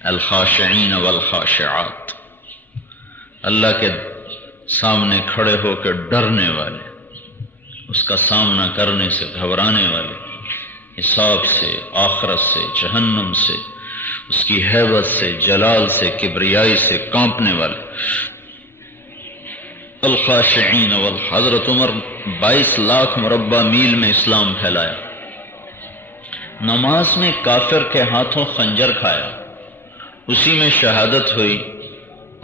الخاشعین والخاشعات، اللہ کے سامنے کھڑے ہو کے ڈرنے والے، اس کا سامنا کرنے سے گھبرانے والے، حساب سے، آخرت سے، جہنم سے، اس کی ہیبت سے، جلال سے، کبریائی سے کانپنے والے۔ الخاشعین حضرت عمر 22 لاکھ مربع میل میں اسلام پھیلایا، نماز میں کافر کے ہاتھوں خنجر کھایا، اسی میں شہادت ہوئی،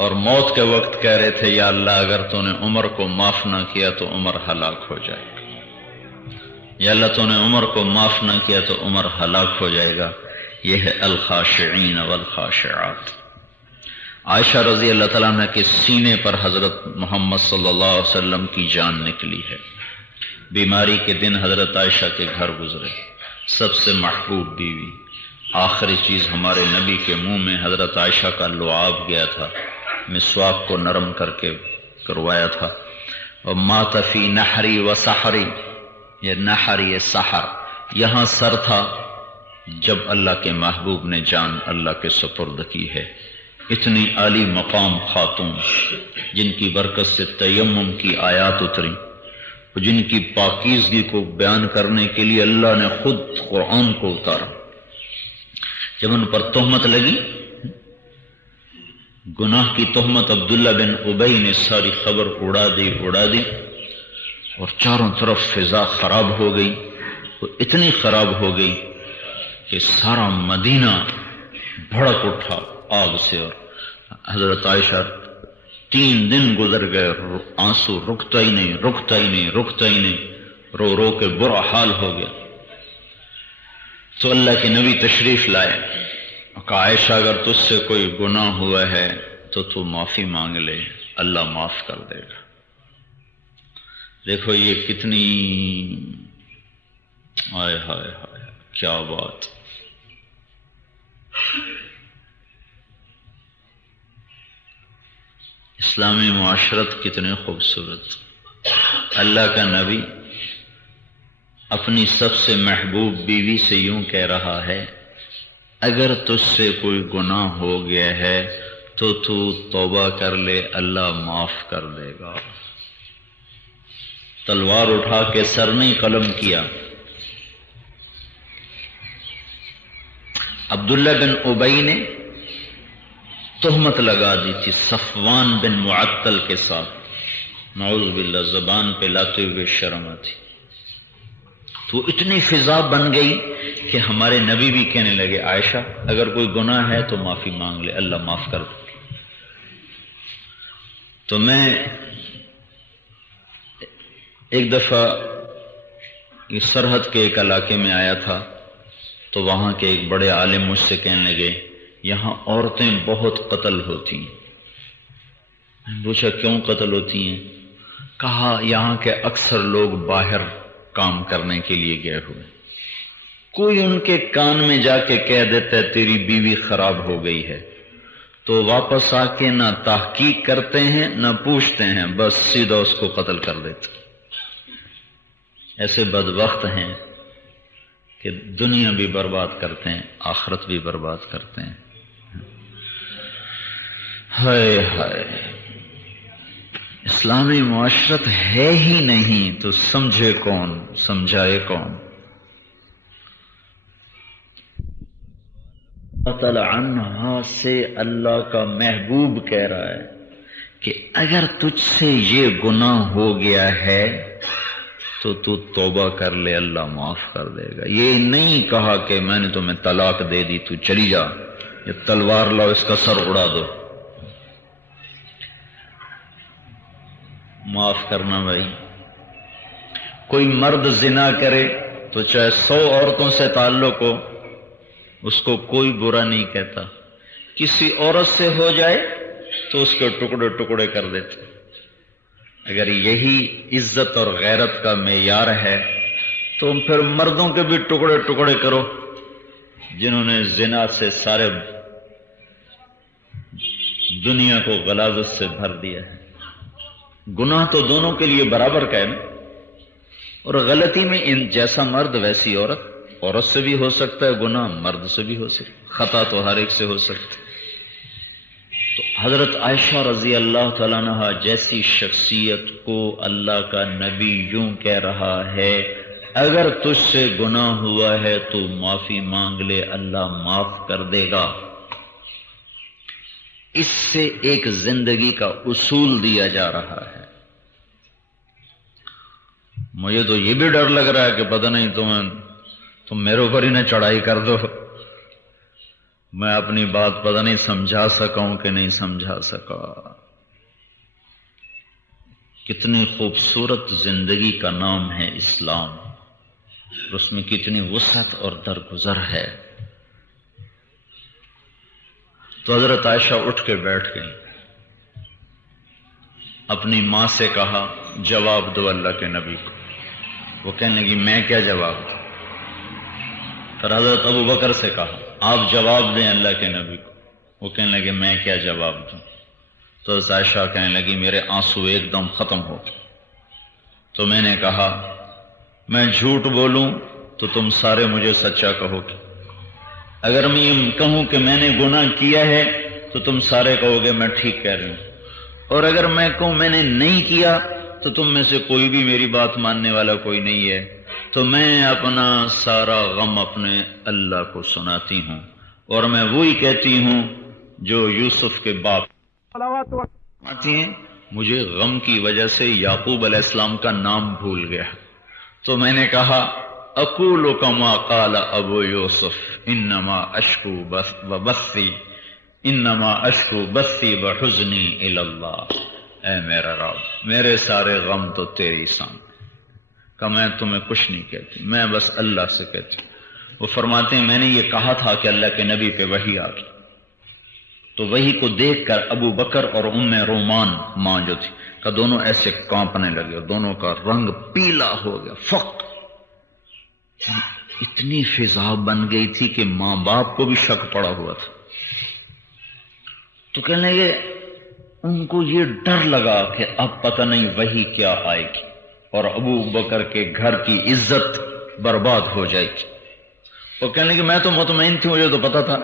اور موت کے وقت کہہ رہے تھے یا اللہ اگر تو نے عمر کو معاف نہ کیا تو عمر ہلاک ہو جائے گا، یا اللہ تو نے عمر کو معاف نہ کیا تو عمر ہلاک ہو جائے گا۔ یہ ہے الخاشعین والخاشعات۔ عائشہ رضی اللہ تعالیٰ عنہ کے سینے پر حضرت محمد صلی اللہ علیہ وسلم کی جان نکلی ہے۔ بیماری کے دن حضرت عائشہ کے گھر گزرے، سب سے محبوب بیوی، آخری چیز ہمارے نبی کے منہ میں حضرت عائشہ کا لعاب گیا تھا، مسواک کو نرم کر کے کروایا تھا۔ اور مات فی نحری و سحری، یہ نحر یہ سحر، یہاں سر تھا جب اللہ کے محبوب نے جان اللہ کے سپرد کی ہے۔ اتنی عالی مقام خاتون جن کی برکت سے تیمم کی آیات اتری، جن کی پاکیزگی کو بیان کرنے کے لیے اللہ نے خود قرآن کو اتارا۔ جب ان پر تہمت لگی، گناہ کی تہمت، عبداللہ بن ابی نے ساری خبر اڑا دی اور چاروں طرف فضا خراب ہو گئی، وہ اتنی خراب ہو گئی کہ سارا مدینہ بھڑک اٹھا آگ سے، اور حضرت عائشہ 3 دن گزر گئے، آنسو رکتا ہی نہیں، رو رو کے برا حال ہو گیا۔ تو اللہ کے نبی تشریف لائے، کہا عائشہ اگر تجھ سے کوئی گناہ ہوا ہے تو معافی مانگ لے، اللہ معاف کر دے گا۔ دیکھو یہ کتنی ہائے ہائے ہائے کیا بات۔ اسلامی معاشرت کتنے خوبصورت۔ اللہ کا نبی اپنی سب سے محبوب بیوی سے یوں کہہ رہا ہے، اگر تجھ سے کوئی گناہ ہو گیا ہے تو توبہ کر لے، اللہ معاف کر دے گا۔ تلوار اٹھا کے سر نہیں قلم کیا۔ عبداللہ بن ابی نے تہمت لگا دی تھی صفوان بن معطل کے ساتھ، نعوذ باللہ، زبان پہ لاتے ہوئے شرم آتی۔ تو اتنی فضا بن گئی کہ ہمارے نبی بھی کہنے لگے عائشہ اگر کوئی گناہ ہے تو معافی مانگ لے، اللہ معاف کر دے۔ تو میں ایک دفعہ اس سرحد کے ایک علاقے میں آیا تھا، تو وہاں کے ایک بڑے عالم مجھ سے کہنے لگے یہاں عورتیں بہت قتل ہوتی ہیں۔ میں پوچھا کیوں قتل ہوتی ہیں؟ کہا یہاں کے اکثر لوگ باہر کام کرنے کے لیے گئے ہوئے، کوئی ان کے کان میں جا کے کہہ دیتا ہے تیری بیوی خراب ہو گئی ہے، تو واپس آ کے نہ تحقیق کرتے ہیں نہ پوچھتے ہیں، بس سیدھا اس کو قتل کر دیتے۔ ایسے بدبخت ہیں کہ دنیا بھی برباد کرتے ہیں، آخرت بھی برباد کرتے ہیں۔ ہائے ہائے، اسلامی معاشرت ہے ہی نہیں تو سمجھے کون، سمجھائے کون؟ اللہ تعالی عنہ سے اللہ کا محبوب کہہ رہا ہے کہ اگر تجھ سے یہ گناہ ہو گیا ہے تو توبہ کر لے، اللہ معاف کر دے گا۔ یہ نہیں کہا کہ میں نے تمہیں طلاق دے دی تو چلی جا، یہ تلوار لاؤ اس کا سر اڑا دو۔ معاف کرنا بھائی، کوئی مرد زنا کرے تو چاہے 100 عورتوں سے تعلق ہو، اس کو کوئی برا نہیں کہتا، کسی عورت سے ہو جائے تو اس کے ٹکڑے ٹکڑے کر دیتے۔ اگر یہی عزت اور غیرت کا معیار ہے تو پھر مردوں کے بھی ٹکڑے ٹکڑے کرو جنہوں نے زنا سے سارے دنیا کو غلاظت سے بھر دیا ہے۔ گناہ تو دونوں کے لیے برابر کا ہے نا، اور غلطی میں ان جیسا مرد ویسی عورت، عورت سے بھی ہو سکتا ہے گناہ، مرد سے بھی ہو سکتا ہے، خطا تو ہر ایک سے ہو سکتا ہے۔ حضرت عائشہ رضی اللہ تعالیٰ عنہ جیسی شخصیت کو اللہ کا نبی یوں کہہ رہا ہے اگر تجھ سے گناہ ہوا ہے تو معافی مانگ لے، اللہ معاف کر دے گا۔ اس سے ایک زندگی کا اصول دیا جا رہا ہے۔ مجھے تو یہ بھی ڈر لگ رہا ہے کہ پتہ نہیں تم میرے اوپر ہی نہ چڑھائی کر دو، میں اپنی بات پتہ نہیں سمجھا سکا ہوں کہ نہیں سمجھا سکا۔ کتنی خوبصورت زندگی کا نام ہے اسلام، اس میں کتنی وسعت اور درگزر ہے۔ تو حضرت عائشہ اٹھ کے بیٹھ گئی، اپنی ماں سے کہا جواب دو اللہ کے نبی کو۔ وہ کہنے لگی میں کیا جواب دوں؟ پھر حضرت ابو بکر سے کہا آپ جواب دیں اللہ کے نبی کو۔ وہ کہنے لگے میں کیا جواب دوں؟ تو حضرت عائشہ کہنے لگی میرے آنسو ایک دم ختم ہو گئے۔ تو میں نے کہا میں جھوٹ بولوں تو تم سارے مجھے سچا کہو گے، اگر میں یہ کہوں کہ میں نے گناہ کیا ہے تو تم سارے کہو گے میں ٹھیک کہہ رہی ہوں، اور اگر میں کہوں میں نے نہیں کیا تو تم میں سے کوئی بھی میری بات ماننے والا کوئی نہیں ہے۔ تو میں اپنا سارا غم اپنے اللہ کو سناتی ہوں، اور میں وہی کہتی ہوں جو یوسف کے باپ آتی ہیں، مجھے غم کی وجہ سے یعقوب علیہ السلام کا نام بھول گیا۔ تو میں نے کہا اقول کما قال ابو یوسف انما اشکو بثی وحزنی الی اللہ۔ اے میرا رب، میرے سارے غم تو تیری سامنے کہ میں تمہیں کچھ نہیں کہتی، میں بس اللہ سے کہتی۔ وہ فرماتے ہیں میں نے یہ کہا تھا کہ اللہ کے نبی پہ وحی آ گئی، تو وحی کو دیکھ کر ابو بکر اور ام رومان ماں جو تھی کہ دونوں ایسے کانپنے لگے، دونوں کا رنگ پیلا ہو گیا، فق اتنی فضا بن گئی تھی کہ ماں باپ کو بھی شک پڑا ہوا تھا۔ تو کہنے لگے ان کو یہ ڈر لگا کہ اب پتہ نہیں وحی کیا آئے گی اور ابو بکر کے گھر کی عزت برباد ہو جائے گی۔ وہ کہنے لگے میں تو مطمئن تھی، مجھے تو پتا تھا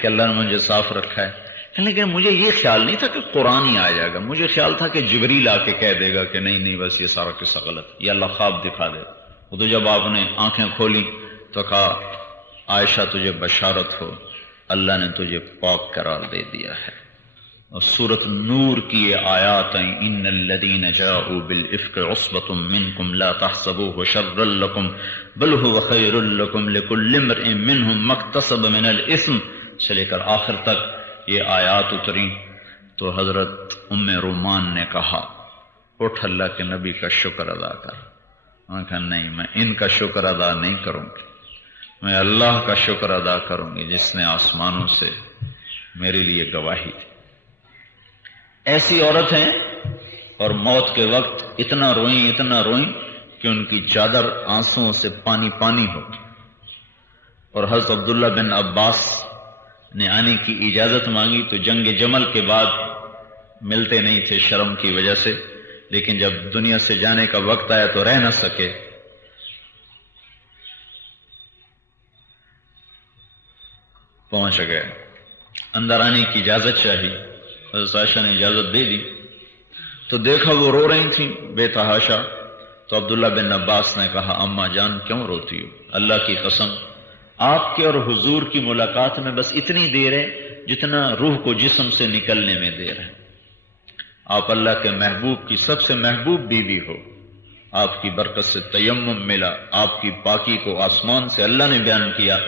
کہ اللہ نے مجھے صاف رکھا ہے، لیکن مجھے یہ خیال نہیں تھا کہ قرآن ہی آ جائے گا، مجھے خیال تھا کہ جبریل آ کے کہہ دے گا کہ نہیں نہیں بس یہ سارا قصہ غلط، یہ اللہ خواب دکھا دے۔ وہ تو جب آپ نے آنکھیں کھولی تو کہا عائشہ تجھے بشارت ہو، اللہ نے تجھے پاک قرار دے دیا ہے۔ اور سورۃ نور کی یہ آیات ہیں ان الذین جاءوا بالافک عصبۃ منکم لا تحسبوه شرا لکم بل هو خیر لکم لکل امرئ منهم ما اکتسب من الاثم سے لے کر آخر تک یہ آیات اتری۔ تو حضرت ام رومان نے کہا اٹھ اللہ کے نبی کا شکر ادا کر۔ انہوں نے کہا نہیں میں ان کا شکر ادا نہیں کروں گی، میں اللہ کا شکر ادا کروں گی جس نے آسمانوں سے میرے لیے گواہی دی۔ ایسی عورت ہیں اور موت کے وقت اتنا روئیں کہ ان کی چادر آنسوؤں سے پانی پانی ہو گئی۔ اور حضرت عبداللہ بن عباس نے آنے کی اجازت مانگی تو جنگ جمل کے بعد ملتے نہیں تھے شرم کی وجہ سے، لیکن جب دنیا سے جانے کا وقت آیا تو رہ نہ سکے، پہنچ گئے، اندر آنے کی اجازت چاہی، حضرت عائشہ نے اجازت دے دی تو دیکھا وہ رو رہی تھیں بے تحاشا۔ تو عبداللہ بن عباس نے کہا اماں جان کیوں روتی ہو؟ اللہ کی قسم آپ کے اور حضور کی ملاقات میں بس اتنی دیر ہے جتنا روح کو جسم سے نکلنے میں دیر ہے۔ آپ اللہ کے محبوب کی سب سے محبوب بیوی ہو، آپ کی برکت سے تیمم ملا، آپ کی پاکی کو آسمان سے اللہ نے بیان کیا۔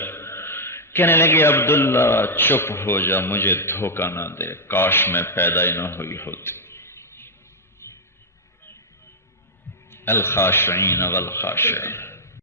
کہنے لگے عبداللہ چپ ہو جا، مجھے دھوکہ نہ دے، کاش میں پیدا ہی نہ ہوئی ہوتی۔ الخاشعین والخاشعین